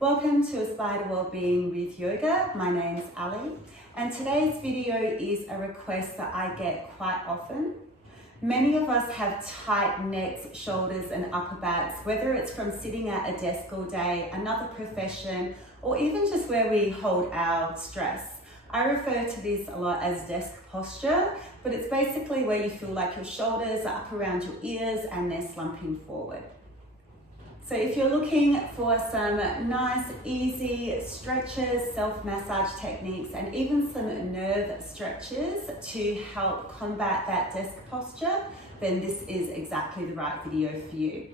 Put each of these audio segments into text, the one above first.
Welcome to Aspire to Wellbeing with Yoga. My name's Ali, and today's video is a request that I get quite often. Many of us have tight necks, shoulders and upper backs, whether it's from sitting at a desk all day, another profession, or even just where we hold our stress. I refer to this a lot as desk posture, but it's basically where you feel like your shoulders are up around your ears and they're slumping forward. So if you're looking for some nice, easy stretches, self-massage techniques, and even some nerve stretches to help combat that desk posture, then this is exactly the right video for you.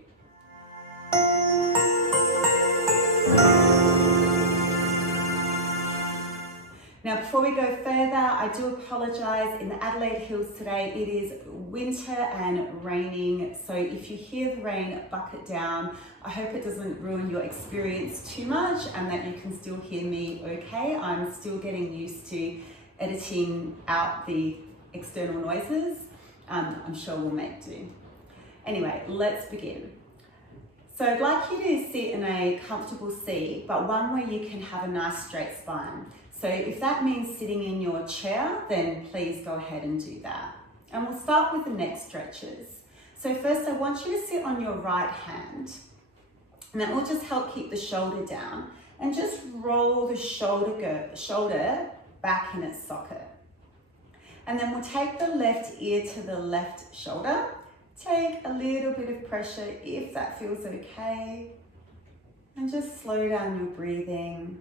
Now, before we go further, I do apologise. In the Adelaide Hills today, it is winter and raining. So if you hear the rain bucket down, I hope it doesn't ruin your experience too much and that you can still hear me okay. I'm still getting used to editing out the external noises. I'm sure we'll make do. Anyway, let's begin. So I'd like you to sit in a comfortable seat, but one where you can have a nice straight spine. So if that means sitting in your chair, then please go ahead and do that. And we'll start with the neck stretches. So first I want you to sit on your right hand, and that will just help keep the shoulder down and just roll the shoulder back in its socket. And then we'll take the left ear to the left shoulder. Take a little bit of pressure if that feels okay. And just slow down your breathing.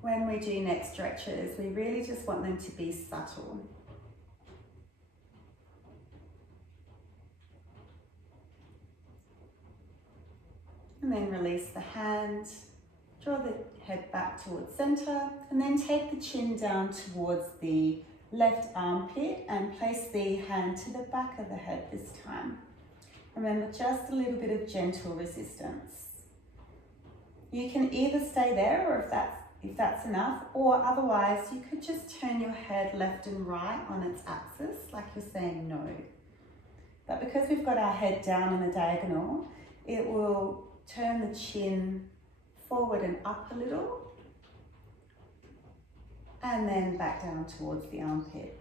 When we do neck stretches, we really just want them to be subtle. And then release the hand, draw the head back towards center, and then take the chin down towards the left armpit and place the hand to the back of the head this time. Remember, just a little bit of gentle resistance. You can either stay there, or if that's enough, or otherwise you could just turn your head left and right on its axis, like you're saying no. But because we've got our head down on the diagonal, it will turn the chin forward and up a little, and then back down towards the armpit.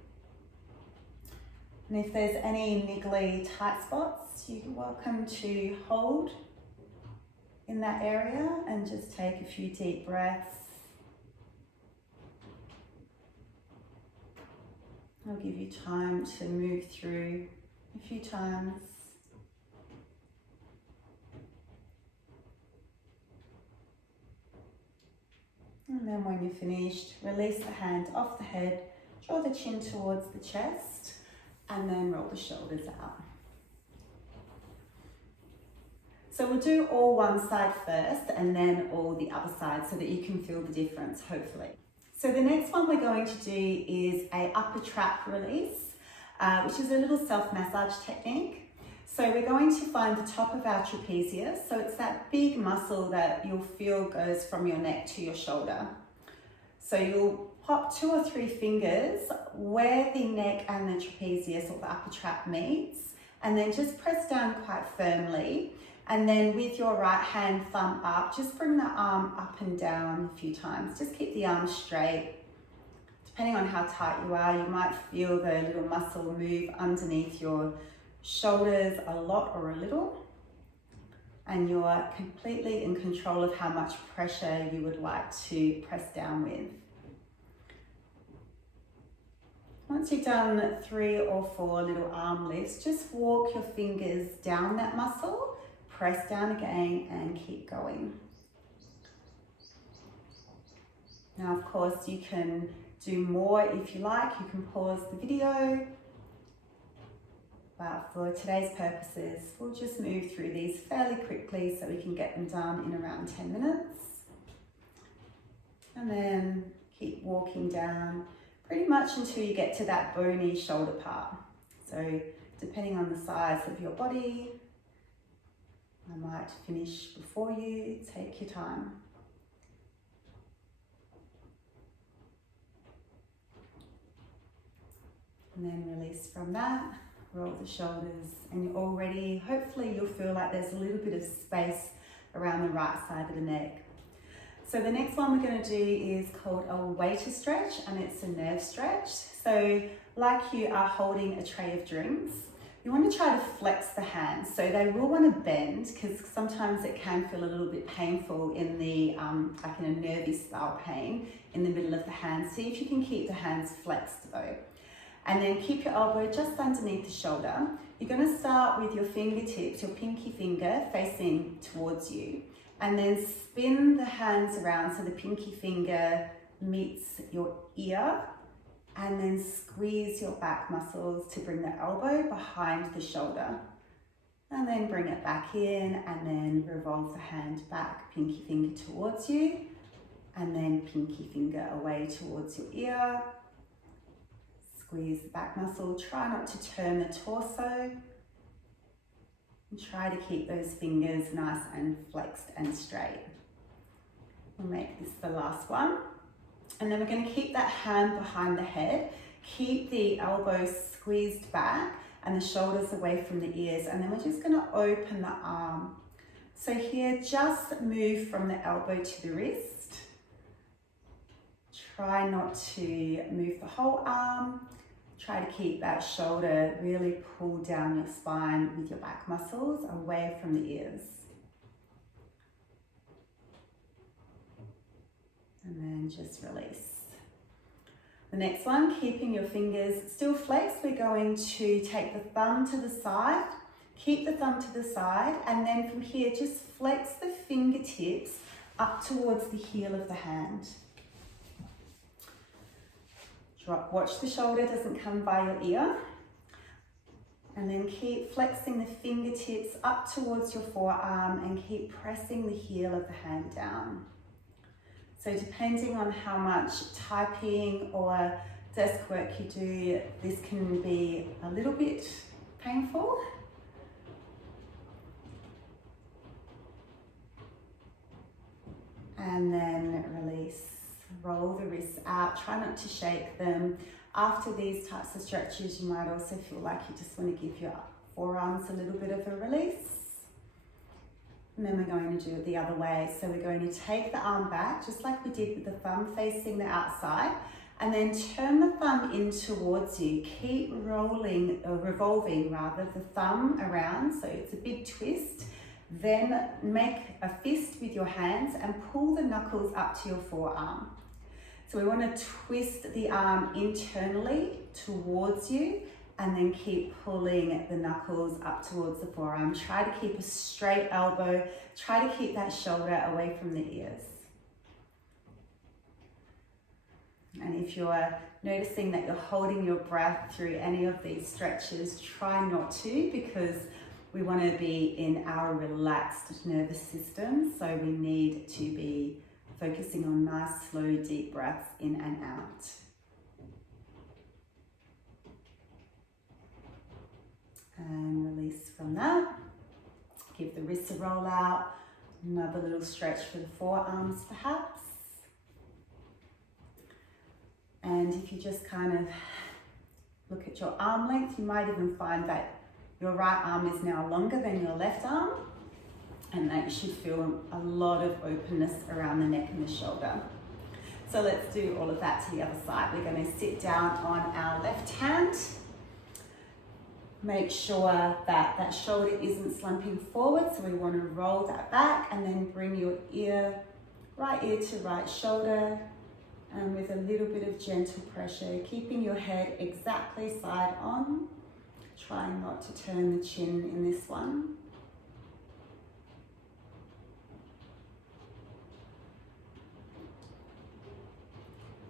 And if there's any niggly tight spots, you're welcome to hold in that area and just take a few deep breaths. I'll give you time to move through a few times. And then when you're finished, release the hand off the head, draw the chin towards the chest, and then roll the shoulders out. So we'll do all one side first and then all the other side so that you can feel the difference, hopefully. So the next one we're going to do is a upper trap release, which is a little self-massage technique. So we're going to find the top of our trapezius. So it's that big muscle that you'll feel goes from your neck to your shoulder. So you'll pop 2 or 3 fingers where the neck and the trapezius or the upper trap meets, and then just press down quite firmly. And then with your right hand thumb up, just bring the arm up and down a few times. Just keep the arm straight. Depending on how tight you are, you might feel the little muscle move underneath your shoulders a lot or a little. And you're completely in control of how much pressure you would like to press down with. Once you've done 3 or 4 little arm lifts, just walk your fingers down that muscle. Press down again and keep going. Now, of course, you can do more if you like. You can pause the video. But for today's purposes, we'll just move through these fairly quickly so we can get them done in around 10 minutes. And then keep walking down pretty much until you get to that bony shoulder part. So depending on the size of your body, I might finish before you. Take your time. And then release from that. roll the shoulders, and already, hopefully you'll feel like there's a little bit of space around the right side of the neck. So the next one we're going to do is called a waiter stretch, and it's a nerve stretch. So like you are holding a tray of drinks, you want to try to flex the hands. So they will want to bend, because sometimes it can feel a little bit painful in the, like in a nervy style pain in the middle of the hand. See if you can keep the hands flexed though. And then keep your elbow just underneath the shoulder. You're going to start with your fingertips, your pinky finger facing towards you, and then spin the hands around so the pinky finger meets your ear, and then squeeze your back muscles to bring the elbow behind the shoulder. And then bring it back in, and then revolve the hand back, pinky finger towards you, and then pinky finger away towards your ear. Squeeze the back muscle, try not to turn the torso, and try to keep those fingers nice and flexed and straight. We'll make this the last one. And then we're going to keep that hand behind the head, keep the elbows squeezed back and the shoulders away from the ears, and then we're just going to open the arm. So here, just move from the elbow to the wrist. Try not to move the whole arm. Try to keep that shoulder really pulled down your spine with your back muscles away from the ears. And then just release. The next one, keeping your fingers still flexed, we're going to take the thumb to the side, keep the thumb to the side, and then from here, just flex the fingertips up towards the heel of the hand. Watch the shoulder doesn't come by your ear. And then keep flexing the fingertips up towards your forearm and keep pressing the heel of the hand down. So depending on how much typing or desk work you do, this can be a little bit painful. And then release. Roll the wrists out, try not to shake them. After these types of stretches, you might also feel like you just want to give your forearms a little bit of a release. And then we're going to do it the other way. So we're going to take the arm back, just like we did with the thumb facing the outside, and then turn the thumb in towards you. Keep rolling, or revolving rather, the thumb around, so it's a big twist. Then make a fist with your hands and pull the knuckles up to your forearm. So we want to twist the arm internally towards you, and then keep pulling the knuckles up towards the forearm. Try to keep a straight elbow. Try to keep that shoulder away from the ears. And if you're noticing that you're holding your breath through any of these stretches, try not to, because we want to be in our relaxed nervous system. So we need to be focusing on nice, slow, deep breaths in and out. And release from that. Give the wrists a roll out. Another little stretch for the forearms perhaps. And if you just kind of look at your arm length, you might even find that your right arm is now longer than your left arm, and that you should feel a lot of openness around the neck and the shoulder. So let's do all of that to the other side. We're going to sit down on our left hand. Make sure that that shoulder isn't slumping forward, so we want to roll that back and then bring your right ear to right shoulder, and with a little bit of gentle pressure, keeping your head exactly side on. Trying not to turn the chin in this one.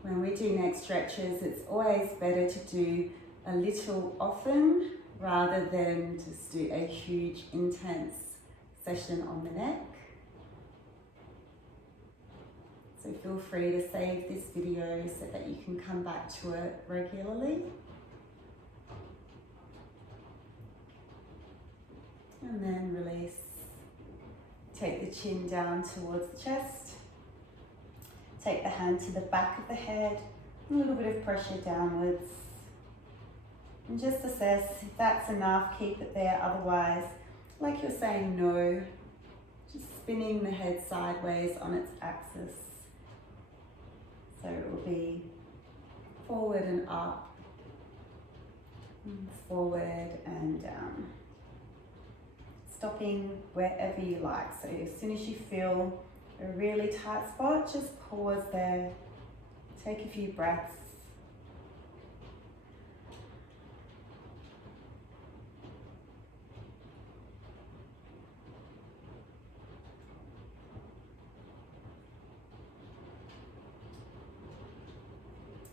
When we do neck stretches, it's always better to do a little often rather than just do a huge, intense session on the neck. So feel free to save this video so that you can come back to it regularly. And then release. Take the chin down towards the chest. Take the hand to the back of the head. A little bit of pressure downwards. And just assess if that's enough, keep it there. Otherwise, like you're saying no, just spinning the head sideways on its axis. So it will be forward and up, and forward and down. Stopping wherever you like. So as soon as you feel a really tight spot, just pause there. Take a few breaths.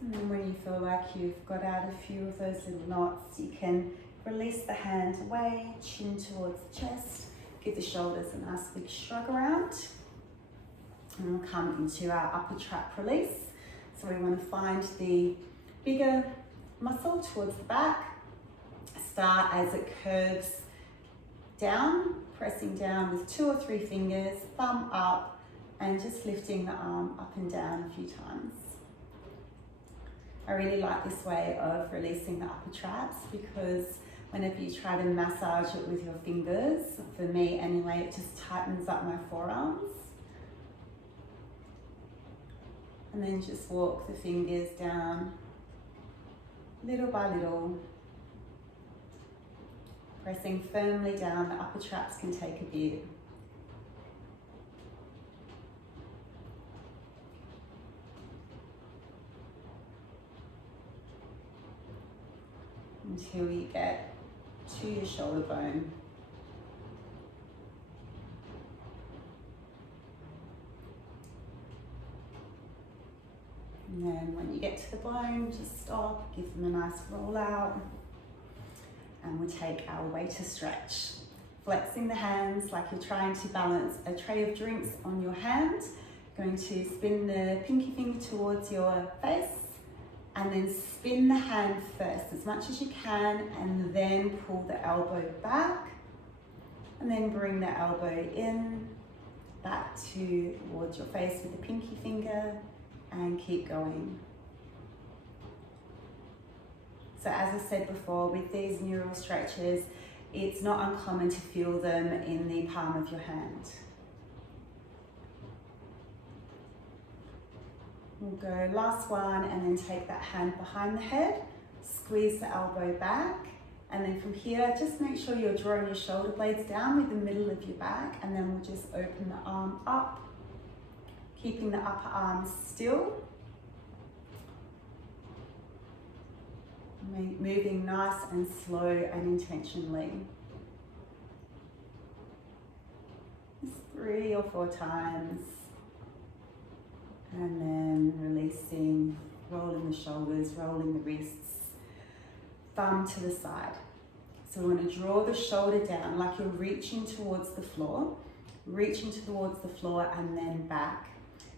And then when you feel like you've got out a few of those little knots, you can release the hand away, chin towards the chest, give the shoulders a nice big shrug around. And we'll come into our upper trap release. So we want to find the bigger muscle towards the back. Start as it curves down, pressing down with 2 or 3 fingers, thumb up, and just lifting the arm up and down a few times. I really like this way of releasing the upper traps because whenever you try to massage it with your fingers, for me anyway, it just tightens up my forearms. And then just walk the fingers down little by little, pressing firmly down. The upper traps can take a bit. Until you get to your shoulder bone. And then when you get to the bone, just stop, give them a nice roll out. And we'll take our waiter stretch. Flexing the hands like you're trying to balance a tray of drinks on your hand. Going to spin the pinky finger towards your face. And then spin the hand first as much as you can, and then pull the elbow back, and then bring the elbow in, back towards your face with the pinky finger, and keep going. So as I said before, with these neural stretches, it's not uncommon to feel them in the palm of your hand. We'll go last one, and then take that hand behind the head, squeeze the elbow back, and then from here, just make sure you're drawing your shoulder blades down with the middle of your back, and then we'll just open the arm up, keeping the upper arm still. Moving nice and slow and intentionally. Just 3 or 4 times. And then releasing, rolling the shoulders, rolling the wrists, thumb to the side. So we want to draw the shoulder down like you're reaching towards the floor, and then back.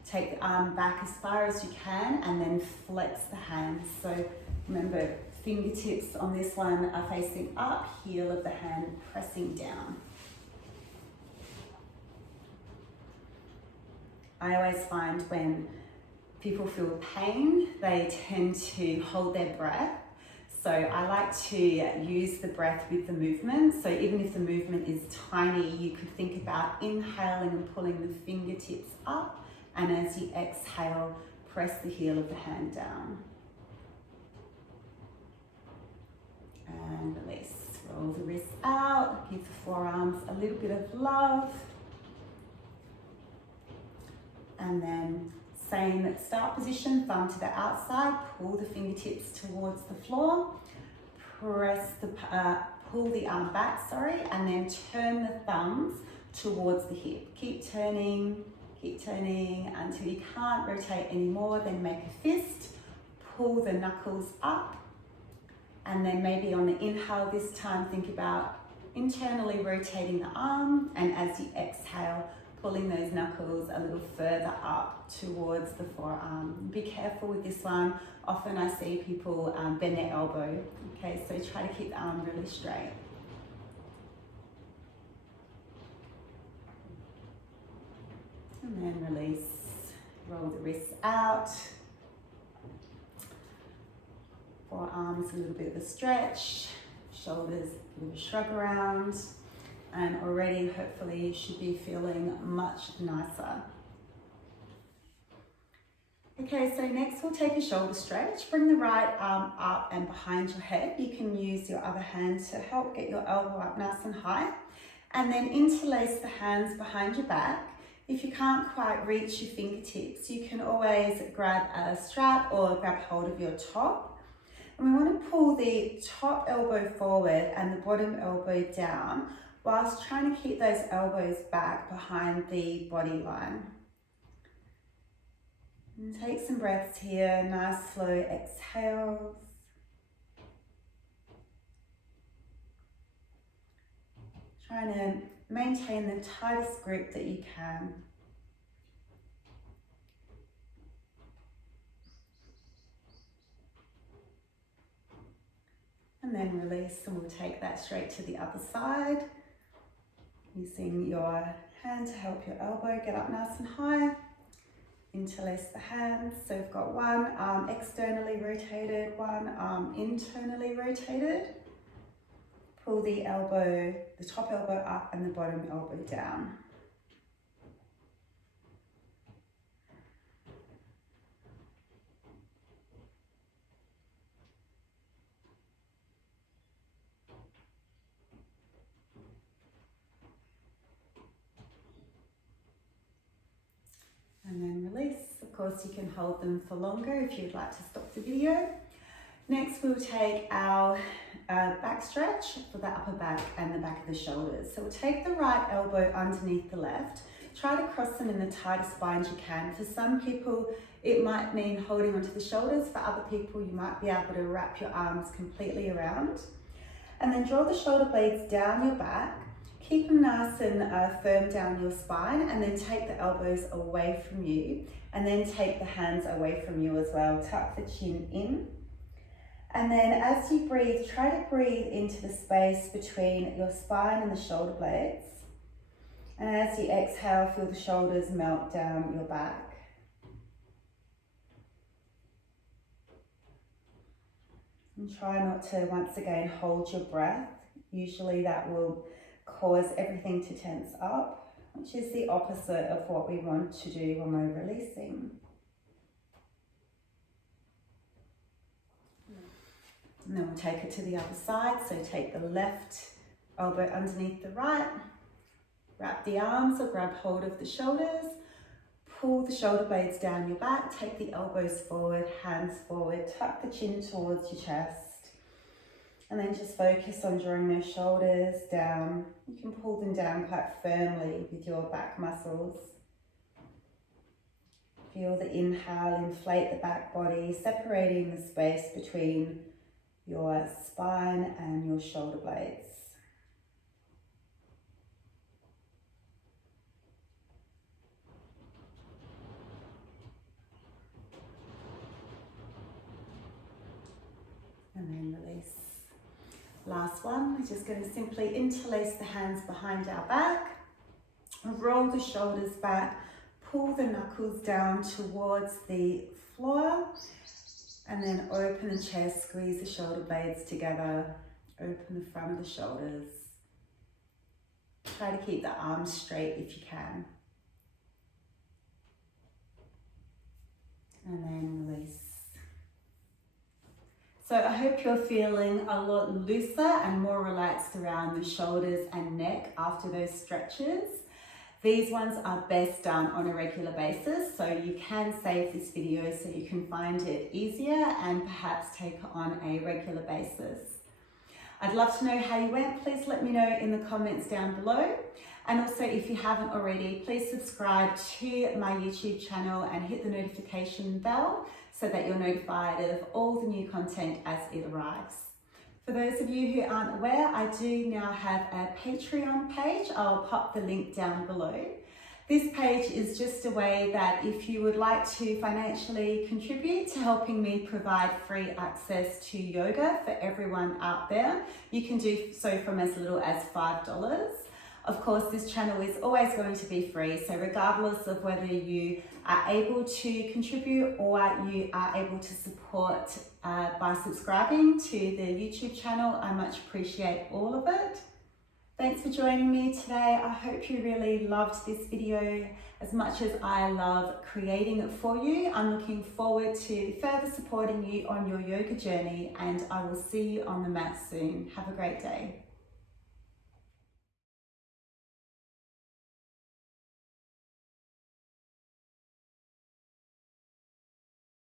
Take the arm back as far as you can, and then flex the hands. So remember, fingertips on this one are facing up, heel of the hand pressing down. I always find when people feel pain, they tend to hold their breath. So I like to use the breath with the movement. So even if the movement is tiny, you could think about inhaling and pulling the fingertips up, and as you exhale, press the heel of the hand down. And release. Roll the wrists out, give the forearms a little bit of love. And then same start position, thumb to the outside, pull the fingertips towards the floor, pull the arm back, and then turn the thumbs towards the hip. Keep turning until you can't rotate anymore, then make a fist, pull the knuckles up, and then maybe on the inhale this time, think about internally rotating the arm, and as you exhale, pulling those knuckles a little further up towards the forearm. Be careful with this one. Often I see people bend their elbow. Okay, so try to keep the arm really straight. And then release, roll the wrists out. Forearms a little bit of a stretch, shoulders a bit of a shrug around, and already hopefully you should be feeling much nicer. Okay, so next we'll take a shoulder stretch. Bring the right arm up and behind your head. You can use your other hand to help get your elbow up nice and high. And then interlace the hands behind your back. If you can't quite reach your fingertips, you can always grab a strap or grab hold of your top. And we want to pull the top elbow forward and the bottom elbow down whilst trying to keep those elbows back behind the body line. And take some breaths here, nice slow exhales. Trying to maintain the tightest grip that you can. And then release, and we'll take that straight to the other side. Using your hand to help your elbow get up nice and high. Interlace the hands. So we've got one arm externally rotated, one arm internally rotated. Pull the elbow, the top elbow up and the bottom elbow down. And then release. Of course, you can hold them for longer if you'd like to stop the video. Next, we'll take our back stretch for the upper back and the back of the shoulders. So we'll take the right elbow underneath the left. Try to cross them in the tightest bind you can. For some people, it might mean holding onto the shoulders. For other people, you might be able to wrap your arms completely around. And then draw the shoulder blades down your back. Keep them nice and firm down your spine, and then take the elbows away from you, and then take the hands away from you as well. Tuck the chin in. And then as you breathe, try to breathe into the space between your spine and the shoulder blades. And as you exhale, feel the shoulders melt down your back. And try not to, once again, hold your breath. Usually that will cause everything to tense up, which is the opposite of what we want to do when we're releasing. And then we'll take it to the other side. So take the left elbow underneath the right, wrap the arms or grab hold of the shoulders, pull the shoulder blades down your back, take the elbows forward, hands forward, tuck the chin towards your chest. And then just focus on drawing those shoulders down. You can pull them down quite firmly with your back muscles. Feel the inhale, inflate the back body, separating the space between your spine and your shoulder blades. And then release. Last one, we're just going to simply interlace the hands behind our back, roll the shoulders back, pull the knuckles down towards the floor, and then open the chest, squeeze the shoulder blades together, open the front of the shoulders. Try to keep the arms straight if you can. And then release. So I hope you're feeling a lot looser and more relaxed around the shoulders and neck after those stretches. These ones are best done on a regular basis, so you can save this video so you can find it easier and perhaps take it on a regular basis. I'd love to know how you went. Please let me know in the comments down below. And also, if you haven't already, please subscribe to my YouTube channel and hit the notification bell so that you're notified of all the new content as it arrives. For those of you who aren't aware, I do now have a Patreon page. I'll pop the link down below. This page is just a way that if you would like to financially contribute to helping me provide free access to yoga for everyone out there, you can do so from as little as $5. Of course, this channel is always going to be free, so regardless of whether you are able to contribute or you are able to support by subscribing to the YouTube channel. I much appreciate all of it. Thanks for joining me today. I hope you really loved this video as much as I love creating it for you. I'm looking forward to further supporting you on your yoga journey, and I will see you on the mat soon. Have a great day.